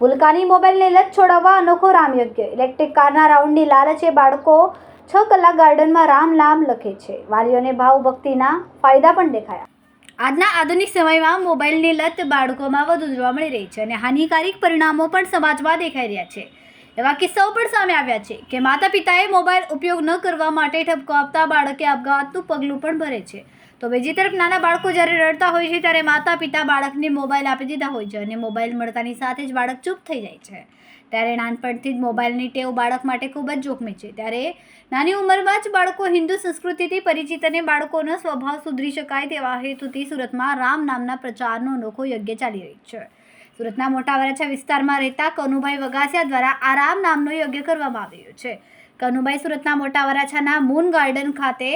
ભૂલકાની મોબાઈલની લત છોડાવવા અનોખો રામયજ્ઞ। ઇલેક્ટ્રિક કારના રાઉન્ડની લાલચે બાળકો 6 કલાક ગાર્ડનમાં રામ નામ લખે છે। વાલીઓને ભાવભક્તિના ફાયદા પણ દેખાયા। આજના આધુનિક સમયમાં મોબાઈલની લત બાળકોમાં વધુ જોવા મળી રહી છે અને હાનિકારક પરિણામો પણ સમાજમાં દેખાઈ રહ્યા છે। એવા કિસ્સાઓ પણ સામે આવ્યા છે કે માતા પિતાએ મોબાઈલ ઉપયોગ ન કરવા માટે ઠપકો આપતા બાળકે આપઘાતનું પગલું પણ ભરે છે। તો બીજી તરફ નાના બાળકો જ્યારે રડતા હોય છે ત્યારે માતા પિતા બાળકને મોબાઈલ આપી દીધા હોય છે અને મોબાઈલ મળતાની સાથે જ બાળક ચૂપ થઈ જાય છે। ત્યારે નાનપણથી જ મોબાઈલની ટેવ બાળક માટે ખૂબ જ જોખમી છે। ત્યારે નાની ઉંમરમાં જ બાળકો હિન્દુ સંસ્કૃતિથી પરિચિત અને બાળકોનો સ્વભાવ સુધરી શકાય તેવા હેતુથી સુરતમાં રામ નામના પ્રચારનો અનોખો યજ્ઞ ચાલી રહ્યો છે। સુરતના મોટા વરાછા વિસ્તારમાં રહેતા કનુભાઈ વગાસિયા દ્વારા આ રામ નામનો યજ્ઞ કરવામાં આવ્યો છે। કનુભાઈ સુરતના મોટા વરાછાના મૂન ગાર્ડન ખાતે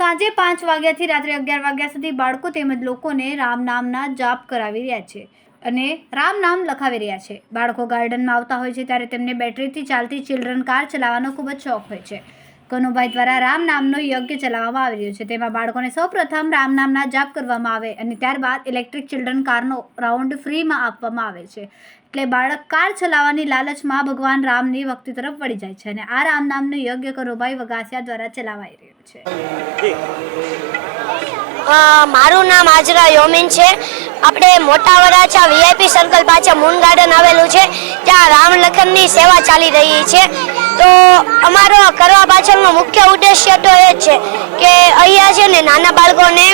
સાંજે 5 વાગ્યાથી રાત્રે 11 વાગ્યા સુધી બાળકો તેમજ લોકોને રામ નામના જાપ કરાવી રહ્યા છે અને રામ નામ લખાવી રહ્યા છે। બાળકો ગાર્ડનમાં આવતા હોય છે ત્યારે તેમને બેટરીથી ચાલતી ચિલ્ડ્રન કાર ચલાવવાનો ખૂબ જ શોખ હોય છે। કનુભાઈ દ્વારા રામ નામનો યજ્ઞ ચલાવવામાં આવી રહ્યો છે। તેમાં બાળકોને સૌપ્રથમ રામ નામના જાપ કરવામાં આવે અને ત્યારબાદ ઇલેક્ટ્રિક ચિલ્ડ્રન કારનો રાઉન્ડ ફ્રીમાં આપવામાં આવે છે। એટલે બાળક કાર ચલાવવાની લાલચમાં ભગવાન રામની ભક્તિ તરફ વળી જાય છે અને આ રામ નામનો યજ્ઞ કનુભાઈ વગાસિયા દ્વારા ચલાવાઈ રહ્યો છે। મારું નામ આજરા યોમિન છે। આપણે મોટા વરાછા વીઆઈપી સર્કલ પાછળ મૂન ગાર્ડન આવેલું છે, ત્યાં રામ લખનની સેવા ચાલી રહી છે। તો અમારો કરવા પાછળનો મુખ્ય ઉદ્દેશ્ય તો એ જ છે કે અહીંયા છે ને નાના બાળકોને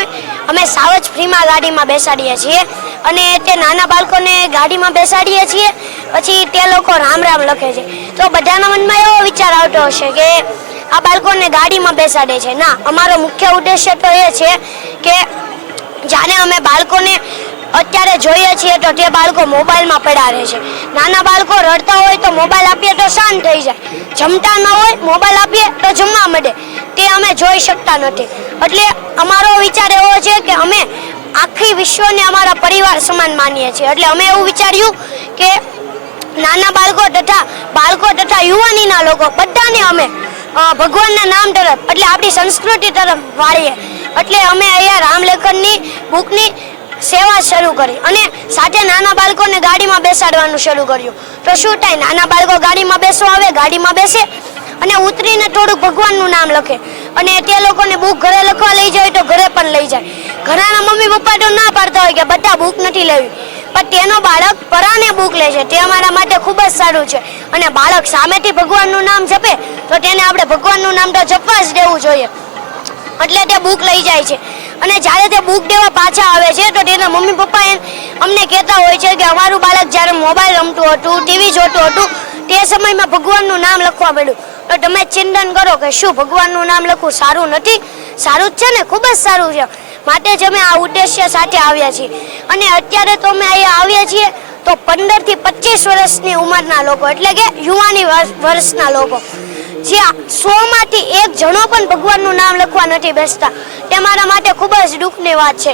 અમે સાવ જ ફ્રીમાં ગાડીમાં બેસાડીએ છીએ અને તે નાના બાળકોને ગાડીમાં બેસાડીએ છીએ, પછી તે લોકો રામ રામ લખે છે। તો બધાના મનમાં એવો વિચાર આવતો હશે કે આ બાળકોને ગાડીમાં બેસાડે છે। ના, અમારો મુખ્ય ઉદ્દેશ્ય તો એ છે કે જાણે અમે બાળકોને અત્યારે જોઈએ છીએ તો તે બાળકો મોબાઈલમાં પડ્યા રહે છે। નાના બાળકો રડતા હોય તો મોબાઈલ આપીએ તો શાંત થઈ જાય, જમતા ન હોય મોબાઈલ આપીએ તો જમવા માંડે, તે અમે જોઈ શકતા નથી। એટલે અમારો વિચાર એવો છે કે અમે આખી વિશ્વને અમારા પરિવાર સમાન માનીએ છીએ। એટલે અમે એવું વિચાર્યું કે નાના બાળકો તથા યુવાનીના લોકો બધાને અમે ભગવાનના નામ તરફ એટલે આપણી સંસ્કૃતિ તરફ વાળીએ। એટલે અમે અહીંયા રામલેખનની બુકની સેવા શરૂ કરી અને સાથે નાના બાળકોને ગાડીમાં બેસાડવાનું શરૂ કર્યું। તો શું થાય, નાના બાળકો ગાડીમાં બેસવા આવે, ગાડીમાં બેસે અને ઉતરીને થોડુંક ભગવાનનું નામ લખે અને તે લોકોને બુક ઘરે લખવા લઈ જાય તો ઘરે પણ લઈ જાય। ઘણાના મમ્મી પપ્પા તો ના પાડતા હોય કે બધા બુક નથી લેવી, પણ તેનો બાળક પરાને બુક લે છે, તે અમારા માટે ખૂબ જ સારું છે। અને બાળક સામેથી ભગવાનનું નામ જપે તો તેને આપણે ભગવાનનું નામ તો જપવા જ દેવું જોઈએ, એટલે તે બુક લઈ જાય છે। અને જ્યારે તે બુક દેવા પાછા આવે છે તો તેના મમ્મી પપ્પા અમને કહેતા હોય છે કે અમારું બાળક જ્યારે મોબાઈલ રમતું હતું, ટીવી જોતું હતું, તે સમયમાં ભગવાનનું નામ લખવા મળ્યું। તો તમે ચિંતન કરો કે શું ભગવાનનું નામ લખવું સારું નથી? સારું જ છે ને, ખૂબ જ સારું છે। માટે જ અમે આ ઉદ્દેશ્ય સાથે આવ્યા છીએ। અને અત્યારે તો અમે અહીંયા આવ્યા છીએ તો 15 થી 25 વર્ષની ઉંમરના લોકો એટલે કે યુવાની વર્ષના લોકો, જ્યાં 100 માંથી 1 જણો પણ ભગવાનનું નામ લખવા નથી બેસતા, તે મારા માટે ખૂબ જ દુઃખની વાત છે।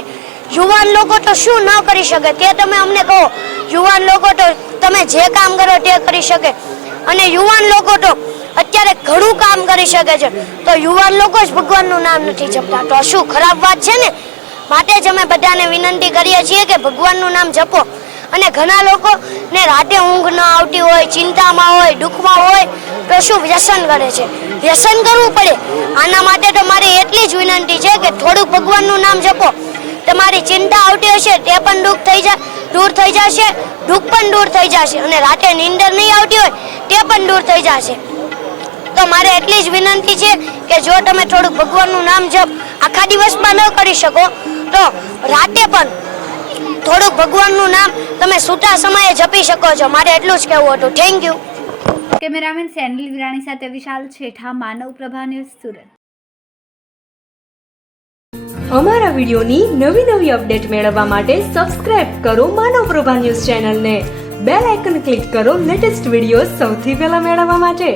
યુવાન લોકો તો શું ન કરી શકે તે તમે અમને કહો। યુવાન લોકો તો તમે જે કામ કરો તે કરી શકે અને યુવાન લોકો તો અત્યારે ઘણું કામ કરી શકે છે, તો યુવાન લોકો જ ભગવાનનું નામ નથી જપતા, તો શું ખરાબ વાત છે ને? માટે જ અમે બધાને વિનંતી કરીએ છીએ કે ભગવાનનું નામ જપો। અને ઘણા લોકોને રાતે ઊંઘ ન આવતી હોય, ચિંતામાં હોય, દુઃખમાં હોય તો શું વ્યસન કરે છે, વ્યસન કરવું પડે। આના માટે તો મારી એટલી જ વિનંતી છે કે થોડુંક ભગવાનનું નામ જપો, તમારી ચિંતા આવતી હશે તે પણ દૂર થઈ જશે, દુઃખ પણ દૂર થઈ જશે અને રાતે નીંદર નહીં આવતી હોય તે પણ દૂર થઈ જશે। તો મારે એટલી જ વિનંતી છે કે જો તમે થોડુંક ભગવાનનું નામ જપ આખા દિવસમાં ન કરી શકો તો રાતે પણ થોડુંક ભગવાનનું નામ તમે સૂતા સમયે જપી શકો છો। મારે એટલું જ કહેવું હતું। Thank you. Cameraman sandal Virani સાથે વિશાલ છેઠા, માનવ પ્રભા ન્યૂઝ, સુરત। અમારા વિડિયોની નવી અપડેટ મેળવવા માટે સબસ્ક્રાઇબ કરો માનવ પ્રભા ન્યૂઝ ચેનલને, બેલ આઇકન ક્લિક કરો લેટેસ્ટ વિડિયો સૌથી પહેલા મેળવવા માટે।